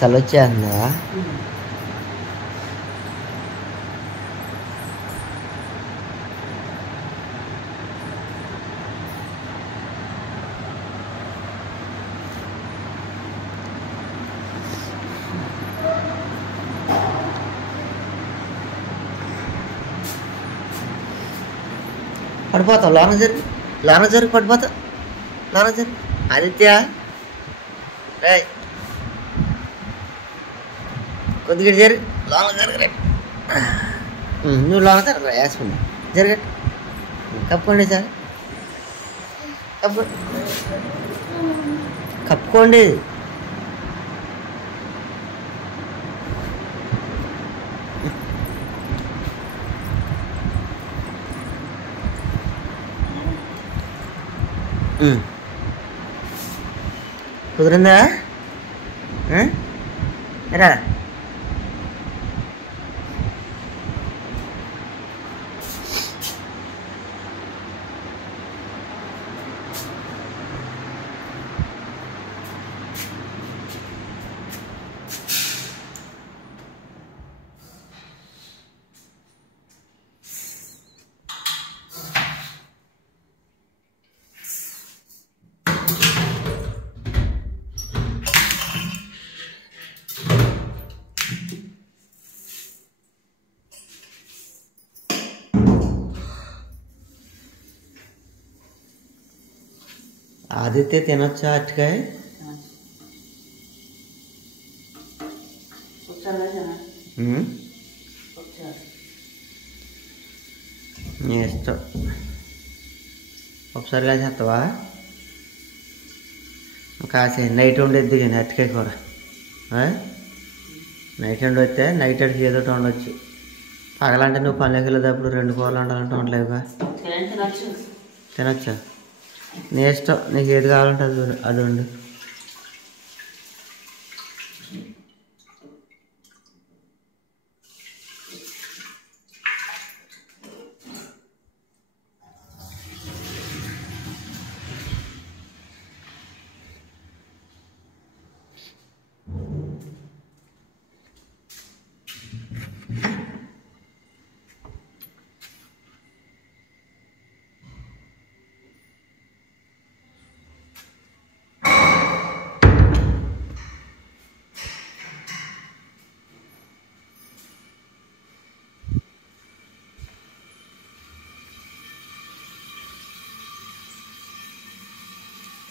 అసలు వచ్చేస్తుందా? పడిపోతావు, లోన జరిగి పడిపోతావు, లోన జరిగి. ఆదిత్య రేయ్ కొద్దిగా జరిగి లోన జరగరే. నువ్వు లోన జరగరా, వేసుకున్నా జరగ. కప్పుకోండి సార్, కప్పుకోండి. కుదిరిందా? రా ఆదిత్య తినొచ్చా అరటికాయ? నీ ఇష్టం. ఒకసారిగా చేస్తావా? కాసే నైట్ వండిద్ది కానీ అరటికాయ కూర. నైట్ వండి వస్తే నైట్ అడిగి ఏదో వండొచ్చు. పగలంటే నువ్వు పల్లెకి వెళ్ళేటప్పుడు 2 కూరలు వండాలంటే వండలేవుగా. తినొచ్చా? నీ ఇష్టం, నీకు ఏది కావాలంటే అది వండు.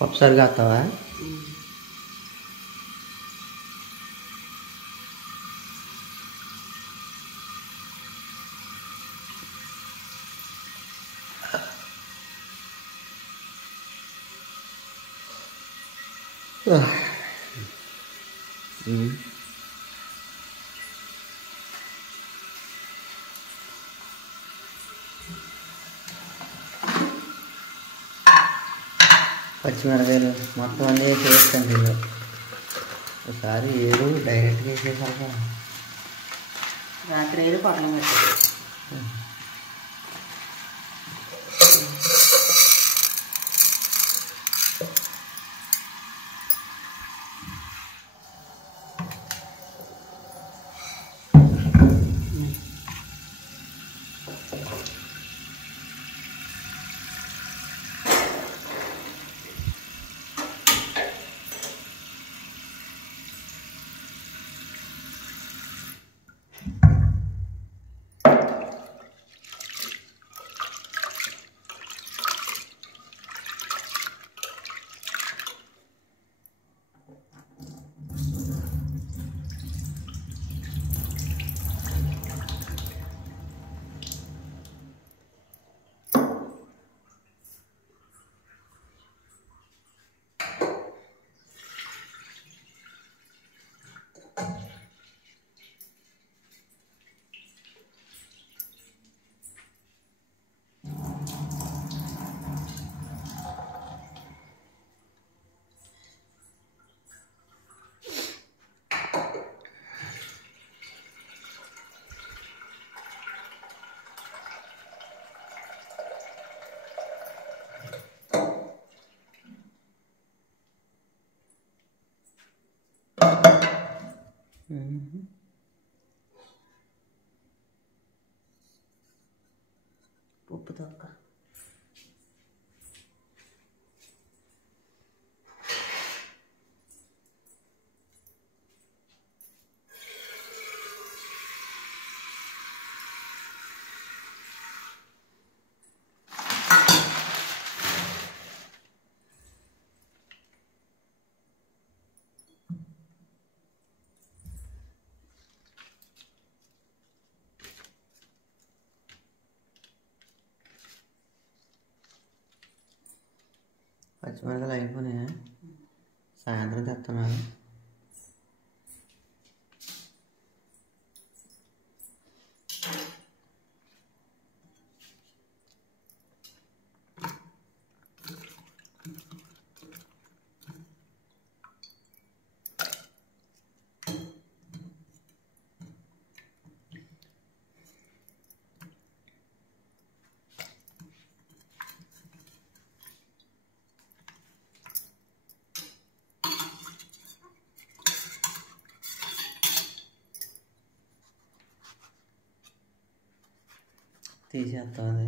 ఒకసారి కాస్తావా? పచ్చిమిరకాయలు మొత్తం అన్నీ వేసేస్తాను దీనిలో. ఒకసారి ఏడు డైరెక్ట్గా వేసేసాక రాత్రి ఏడు పక్కన పెట్టారు. ఉప్పు తొక్క పచ్చిమిరకాయలు అయిపోయినాయా? సాయంత్రం తెస్తున్నాను. తీసేస్తాను.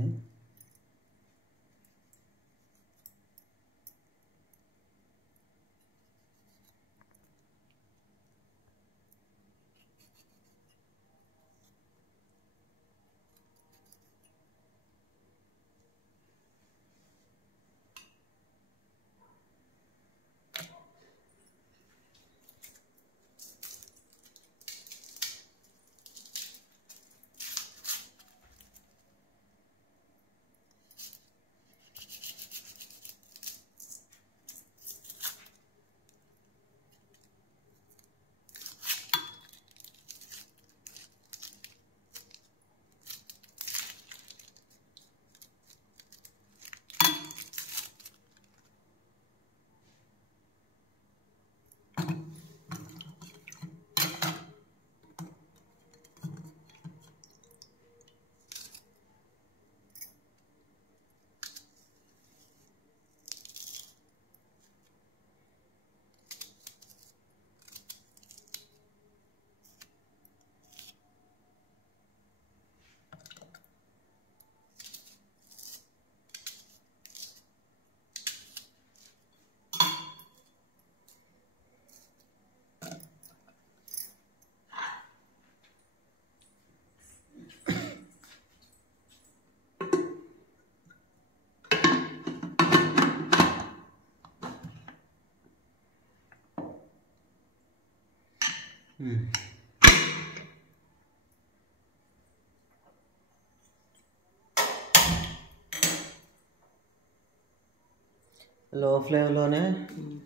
లో ఫ్లేమ్లోనే,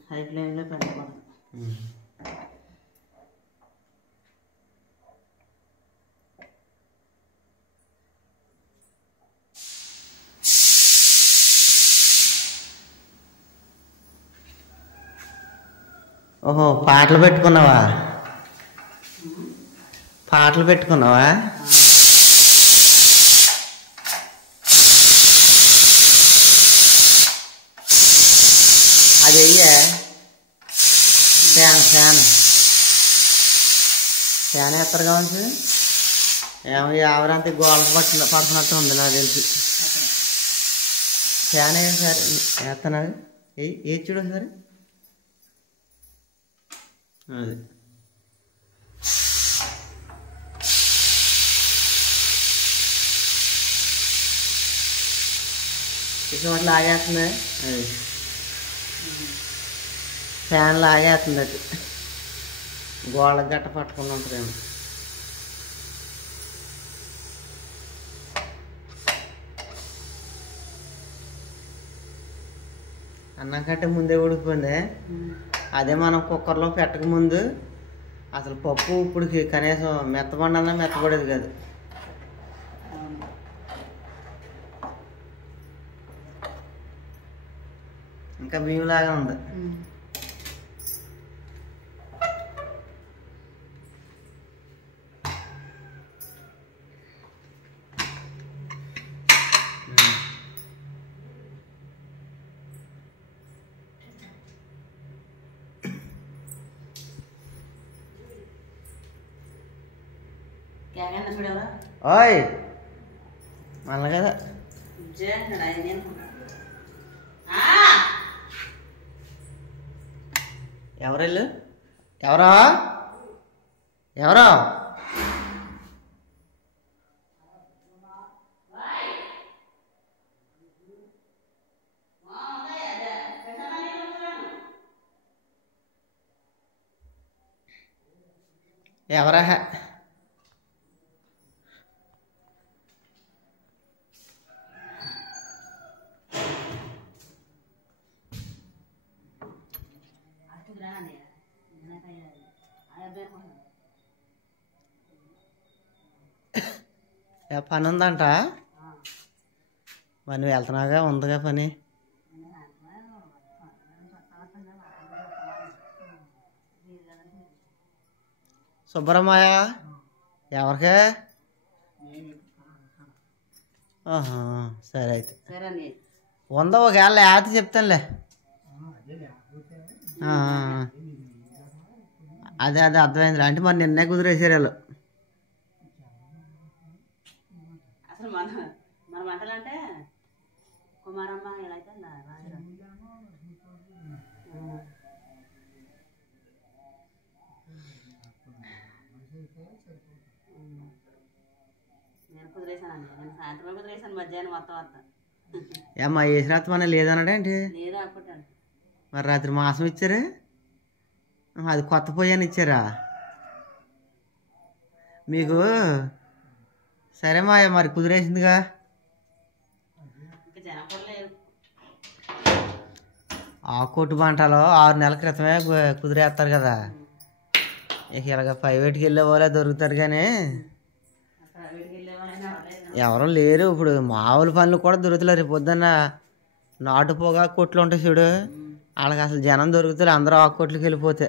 హై ఫ్లేమ్లో పెట్టకూడదు. ఓహో, పాటలు పెట్టుకున్నావా? పాటలు పెట్టుకున్నావా? అది అయ్యే ఫ్యాన్ ఫ్యాన్ ఫ్యాన్ ఎత్తరుగా ఉంది. ఏమో ఎవరంతా గోడ పడుతున్నట్టు ఉంది నాకు తెలిసి. ఫ్యాన్ ఏ సరే వేస్తున్నాడు. ఏ చూడు సరే. అది ఇటువంటి లాగేస్తుంది. అది ఫ్యాన్ లాగేస్తుంది. అది గోళ్ళకి గట్ట పట్టుకుని ఉంటుందేమో. అన్నం కంటే ముందే ఉడికిపోయింది. అదే మనం కుక్కర్లో పెట్టక ముందు అసలు పప్పు ఇప్పుడుకి కనీసం మెత్తపండన్నా మెత్తపడేది కాదు. ఇంకా బియ్యంలాగా ఉంది. ఓయ్ మళ్ళీ కదా ఎవరెళ్ళు ఎవరో ఎవరో ఎవరా పని ఉందంట మరి నువ్వు వెళ్తున్నావుగా ఉందిగా పని సుబ్బరమ్మయ్య ఎవరికే సరే అయితే ఉందా ఒకవేళ లేకపోతే చెప్తానులే అదే అదే అర్థమైందిలే అంటే మరి నిన్నే కుదిరేసారు వాళ్ళు అసలు మన వంటలు అంటే కుమారమ్మ ఇలా అయితే నేను కుదిరేసానండి నేను సాయంత్రం కుదిరేసాను మధ్యాహ్నం మొత్తం ఏమ్మా వేసినత్త మన లేదన్నాడేంటి లేదా అనుకుంటాను మరి రాత్రి మాసం ఇచ్చారు అది కొత్త పొయ్యని ఇచ్చారా మీకు సరే మా మరి కుదిరేసిందిగా ఆ కొట్టు పంటలో 6 నెలల క్రితమే కుదిరేస్తారు కదా ఇక ఇలాగ ప్రైవేట్కి వెళ్ళే వాళ్ళే దొరుకుతారు కానీ ఎవరు లేరు ఇప్పుడు మామూలు పనులు కూడా దొరుకుతలేరు రేపు పొద్దున్న నాటు పొగా కొట్లు ఉంటాయి చూడు వాళ్ళకి అసలు జనం దొరుకుతారు అందరూ ఆ కొట్లకి వెళ్ళిపోతే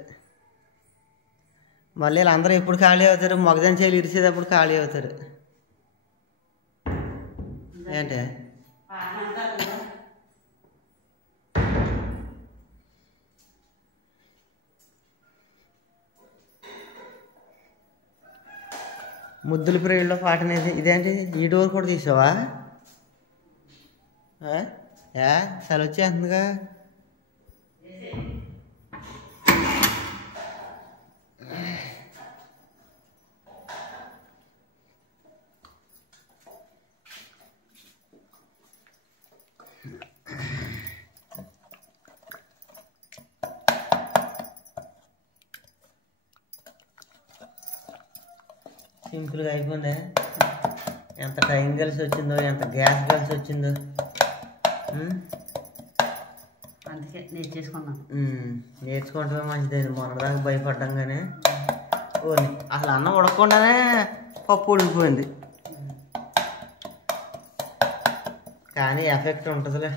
మళ్ళీ వీళ్ళందరూ ఎప్పుడు ఖాళీ అవుతారు మొగజన చేలు ఇరిచేటప్పుడు ఖాళీ అవుతారు ఏంటి ముద్దుల ప్రేయల్లో పాట అనేది ఇదేంటి ఈ డోర్ కూడా తీసావా చలి వచ్చేస్తుందిగా సింపుల్గా అయిపోయింది ఎంత టైం కలిసి వచ్చిందో ఎంత గ్యాస్ కలిసి వచ్చిందో అందుకే నేర్చేసుకున్నాను నేర్చుకోవటమే మంచిదైంది మొన్నదాకా భయపడ్డాం కానీ ఓని అసలు అన్నం ఉడకకుండానే పప్పు ఉడికిపోయింది కానీ ఎఫెక్ట్ ఉంటుందిలే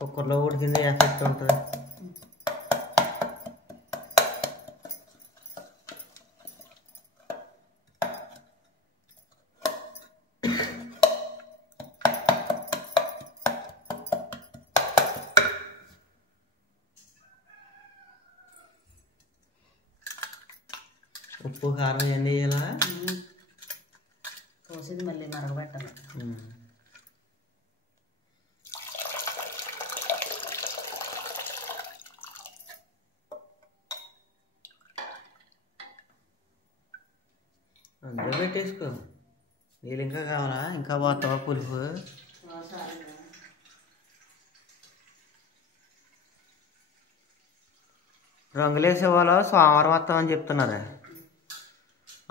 కుక్కర్లో ఉడికింది ఎఫెక్ట్ ఉంటుంది ఉప్పు కారం ఇవన్నీ వేయాలా పోసింది మళ్ళీ మరగబెట్టాలి అందులో పెట్టేసుకో నీళ్ళు ఇంకా కావాలా ఇంకా పోతావా పులుపు రంగులేసే వాళ్ళు సోమవారం వస్తామని చెప్తున్నారు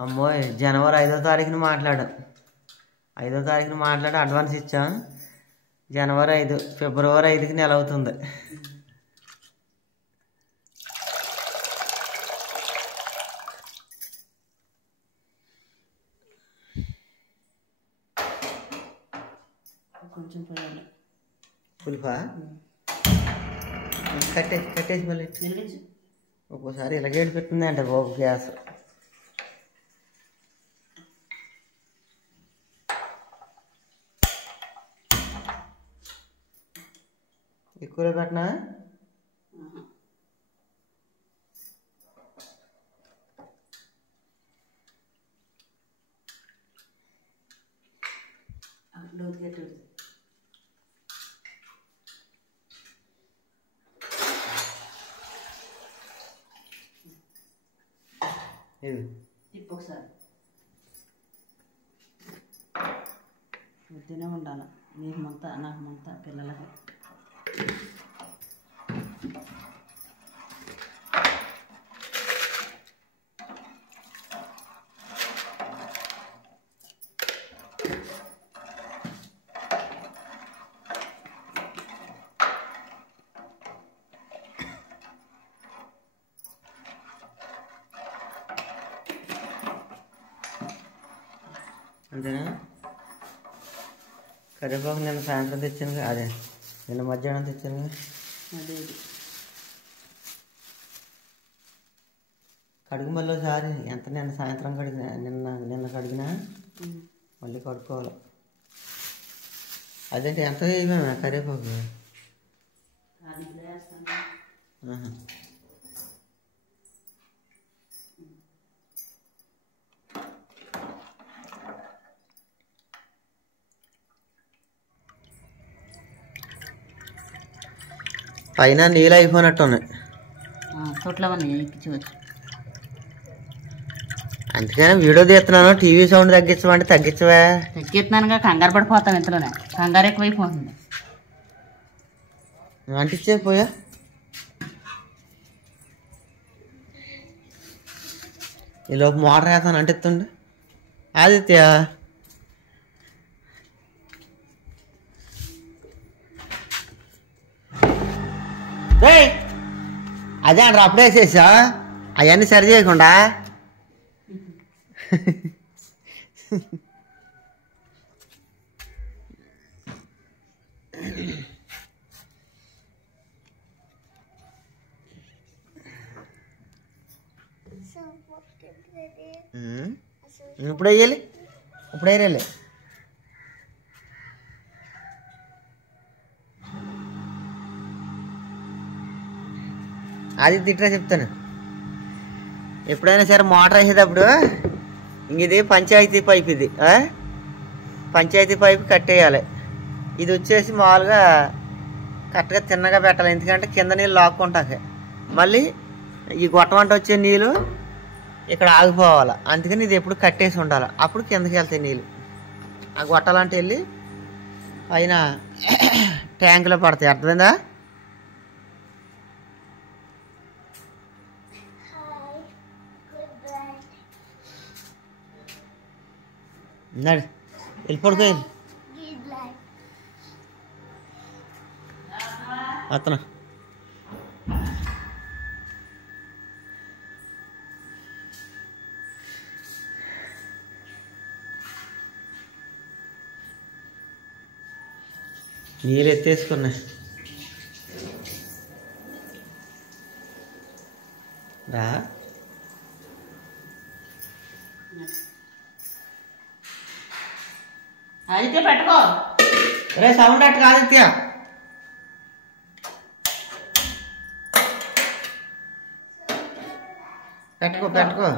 అమ్మోయ్ జనవరి 5వ తారీఖున మాట్లాడాం 5వ తారీఖున మాట్లాడి అడ్వాన్స్ ఇచ్చాం జనవరి 5 ఫిబ్రవరి 5కి నెల అవుతుంది కొంచెం పోయాలి పులుపా కట్టేసి మళ్ళీ ఒక్కోసారి ఇలాగేడు పెట్టింది అంటే బాబు గ్యాస్ ఎక్కువలో పెట్టినా ఇది తిప్పు ఒకసారి. వద్దునే ఉండాలి. నీకు మంత నాకు మంత పిల్లలకి. అంతేనా? కరివేపాకు నిన్న సాయంత్రం తెచ్చాను, అదే నిన్న మధ్యాహ్నం తెచ్చాను. అదే కడుగు మళ్ళీ ఒకసారి ఎంత నిన్న సాయంత్రం కడిగిన నిన్న కడిగినా మళ్ళీ కడుక్కోవాలి. అదేంటి ఎంత వేయమేనా కరివేపాకు? పైన నీళ్ళు అయిపోయినట్టు ఉన్నాయి. తొట్ల ఎక్కించవచ్చు. అందుకని వీడియో తీస్తున్నాను. TV sound తగ్గించమంటే తగ్గించవా? తగ్గిస్తున్నానుగా, కంగారు పడిపోతాం ఇంతలోనే. కంగారు ఎక్కువైపోతుంది. అంటించేపోయా. ఈలోపు మోటార్ వేస్తాను అంటిస్తుండే. ఆదిత్య అదే అంటారు అప్పుడే వేసేసా అవన్నీ సరి చేయకుండా. ఇప్పుడు వేయాలి, ఇప్పుడు వేయాలి. అది తిట్రా చెప్తాను. ఎప్పుడైనా సరే మోటార్ వేసేటప్పుడు ఇది పంచాయతీ పైప్, ఇది పంచాయతీ పైప్ కట్టేయాలి. ఇది వచ్చేసి మామూలుగా కరెక్ట్గా తిన్నగా పెట్టాలి. ఎందుకంటే కింద నీళ్ళు లాక్కుంటాక మళ్ళీ ఈ గొట్టమంట వచ్చే నీళ్ళు ఇక్కడ ఆగిపోవాలి. అందుకని ఇది ఎప్పుడు కట్టేసి ఉండాలి. అప్పుడు కిందకి వెళ్తాయి నీళ్ళు. ఆ గొట్టాలంటే వెళ్ళి పైన ట్యాంకులో పడతాయి. అర్థమైందా? నడు వెళ్ళి పడుకోవాలి. అతను నీళ్ళు ఎత్తేసుకున్నా రా. ఆదిత్య పెట్టుకో. రే సౌండ్ అట్టు ఆదిత్య. పెట్టుకో పెట్టుకో.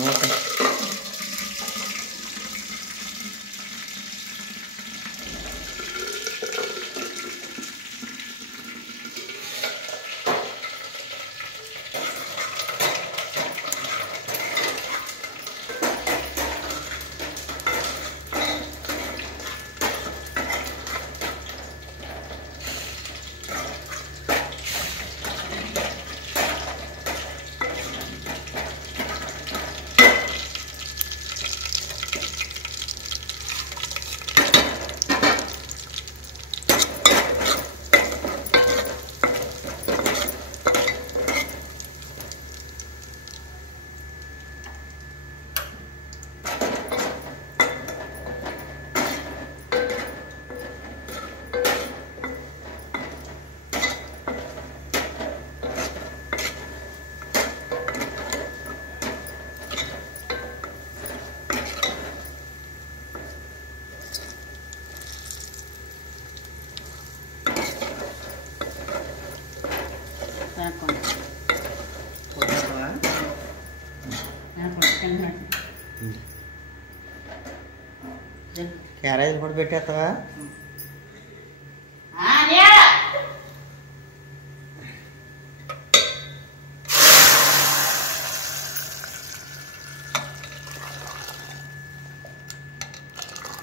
మూత క్యారేజ్ కూడా పెట్టేస్తావా?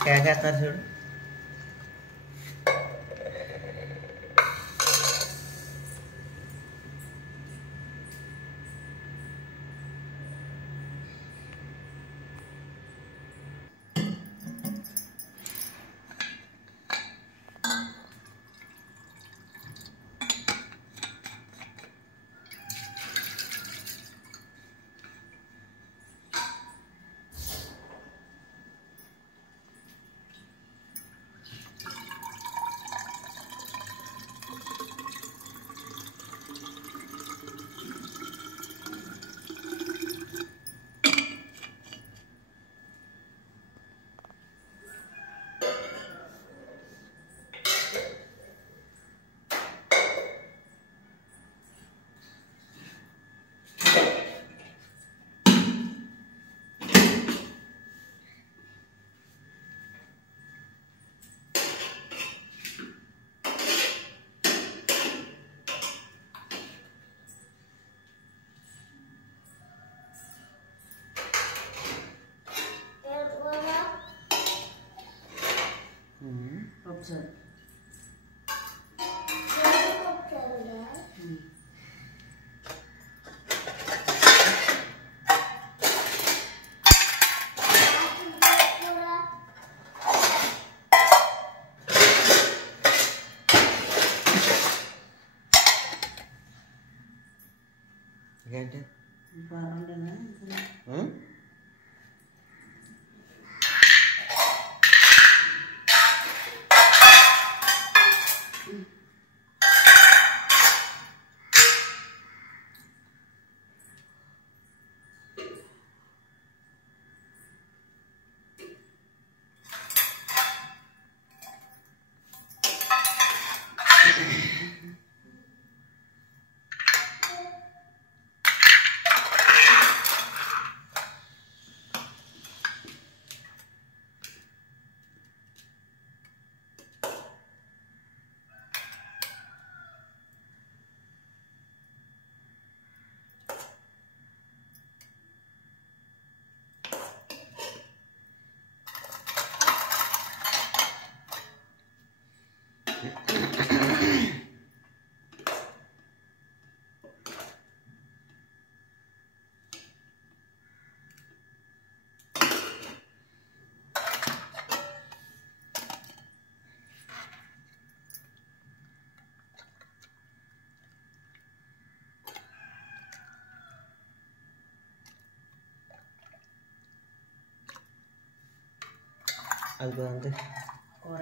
కేకేస్తారు చూడు. ఏంటి అది అంతే కూర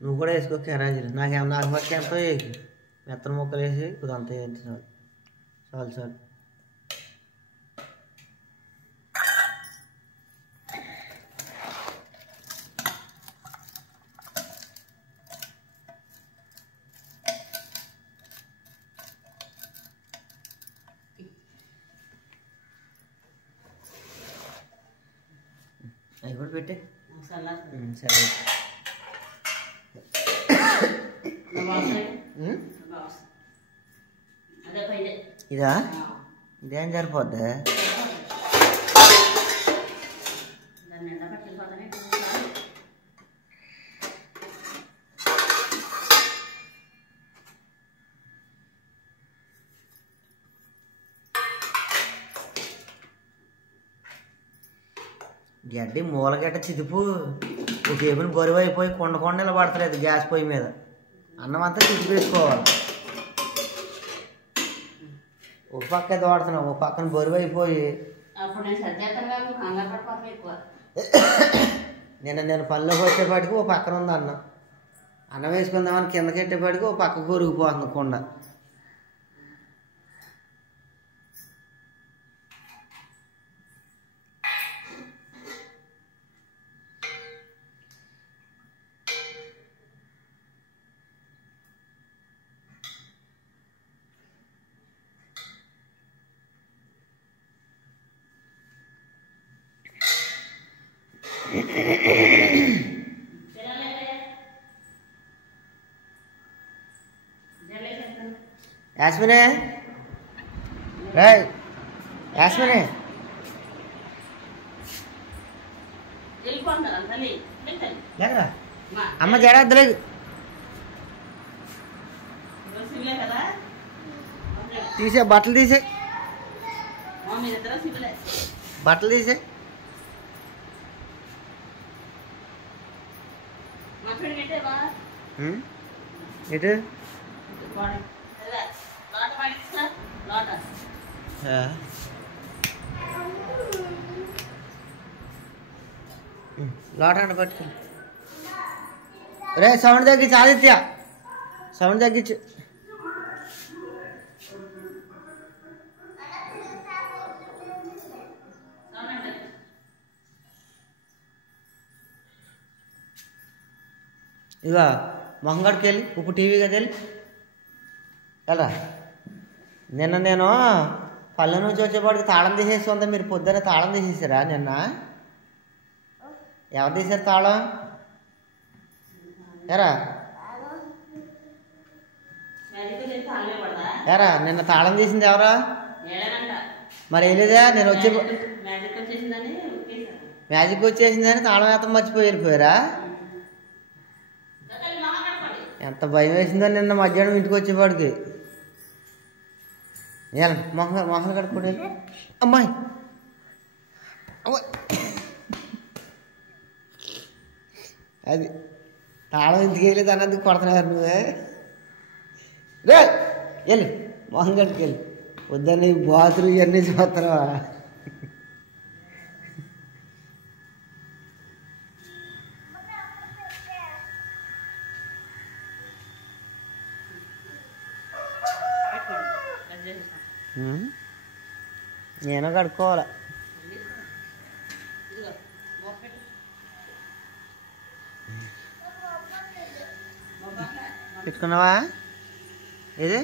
నువ్వు కూడా వేసుకో క్యారేజీలు. నాకు పక్క ఎంతో మెత్తన ముక్కలు వేసి కుదంతా ఏంటి చాలు చాలు. అవి కూడా పెట్టే సరే. ఇదా ఇదేం సరిపోద్ది? గడ్డి మూలగడ్డ చిదుపు ఒక ఏపుని బరువు అయిపోయి కొండ నిలబడతలేదు గ్యాస్ పొయ్యి మీద. అన్నం అంతా చిదుపు వేసుకోవాలి. ఒక పక్క దోడుతున్నావు, ఒక పక్కన బరువు అయిపోయి నేను పనిలోకి వచ్చేపాటికి ఓ పక్కన ఉంది అన్నం. అన్నం వేసుకుందామని కిందకి పెట్టేపాటికి ఓ పక్కకు ఉరిగిపోతుంది కుండ. యాస్మినే రాయ్ యాస్మినే లేకరా అమ్మ జడద్దులేదు తీసే బట్టలు తీసే బట్టలు తీసే ఎటు లోట అంటే పట్టుకో రే సౌండ్ తగ్గించు ఆదిత్య సౌండ్ తగ్గించు ఇక మొహంగడికి వెళ్ళి ఇప్పుడు టీవీ కదా వెళ్ళి ఎలా నేను పల్లె నుంచి వచ్చేపాటికి తాళం తీసేసి ఉందా మీరు పొద్దున్న తాళం తీసేసారా నిన్న ఎవరు తీసారు తాళం ఎరా ఎరా నిన్న తాళం తీసింది ఎవరా మరి వెళ్ళేదా నేను వచ్చే మ్యాజిక్ వచ్చేసిందని తాళం వేతం మర్చిపోయి వెళ్ళిపోయారా ఎంత భయం వేసిందో నిన్న మధ్యాహ్నం ఇంటికి వచ్చేపాడికి ఎలా మొహలు కడుక్కోండి అమ్మాయి అది తాళం ఇంటికి వెళ్ళేది అన్నది కొడుతున్నారు నువ్వే రే వెళ్ళి మొహం కట్టుకెళ్ళి వద్దని బాతులు ఇవన్నీ చూస్తారా నేను కడుక్కోవాలి పెట్టుకున్నావా ఇది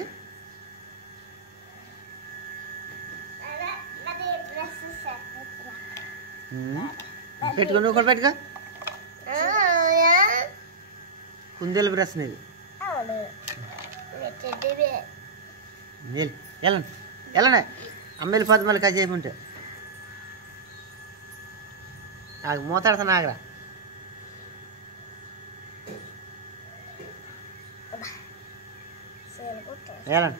పెట్టుకుని ఒకటి పెట్టుకో కుందేలు బ్రష్ నీది వెళ్ళండి వెళ్ళండి అమ్మ వెళ్ళిపోద్ది మళ్ళీ కాసేపు చేయకుంటే నాకు మూతాడుతున్నా ఆగరా వెళ్ళండి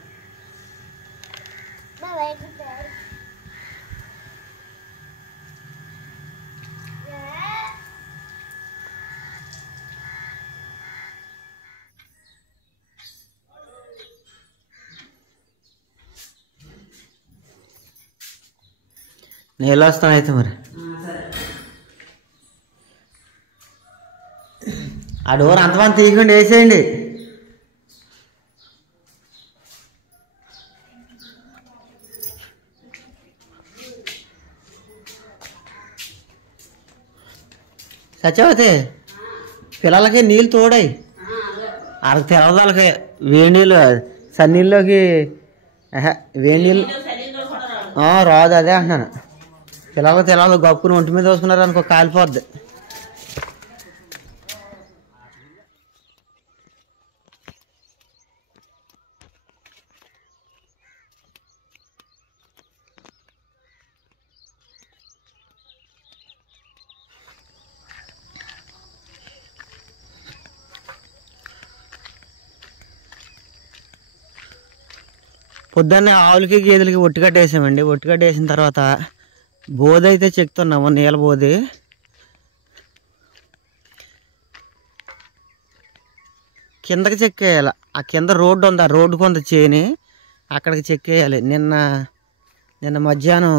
నేను వస్తాను అయితే మరి ఆ డోర్ అంతమంది తీయకుండా వేసేయండి సత్యవతి పిల్లలకి నీళ్ళు తోడాయి వాళ్ళకి తెలవదు వాళ్ళకి వేడి నీళ్ళు సన్నీళ్ళలోకి వేడి నీళ్ళు రాదు అదే అంటున్నాను పిల్లలకి తెలవదు గప్పుని ఒంటి మీద వేసుకున్నారు అనుకో కాలిపోద్ది పొద్దున్నే ఆవులకి గేదెలకి ఒట్టిగడ్డ వేసామండి. ఒట్టిగడ్డ వేసిన తర్వాత బోధి అయితే చెక్తున్నాము, నీళ్ళ బోధి. కిందకి చెక్కేయాలి, ఆ కింద రోడ్డు ఉంది, ఆ రోడ్డు కొంత చేని అక్కడికి చెక్కేయాలి. నిన్న మధ్యాహ్నం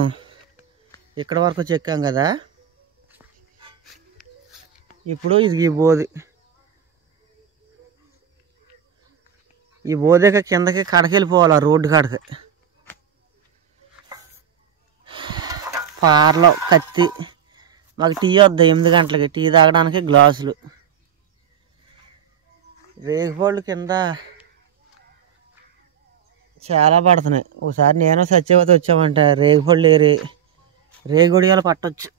ఇక్కడ వరకు చెక్కాం కదా, ఇప్పుడు ఇది ఈ బోధక కిందకి కడకి వెళ్ళిపోవాలి, రోడ్డు కాడకి. పార్లో కత్తి, మాకు టీ వద్దాయి 8 గంటలకి, టీ తాగడానికి గ్లాసులు. రేగిపళ్ళు కింద చాలా పడుతున్నాయి. ఒకసారి నేను సత్యవతి వచ్చామంటే రేగిపళ్ళు రేగుడియాలు పట్టొచ్చు.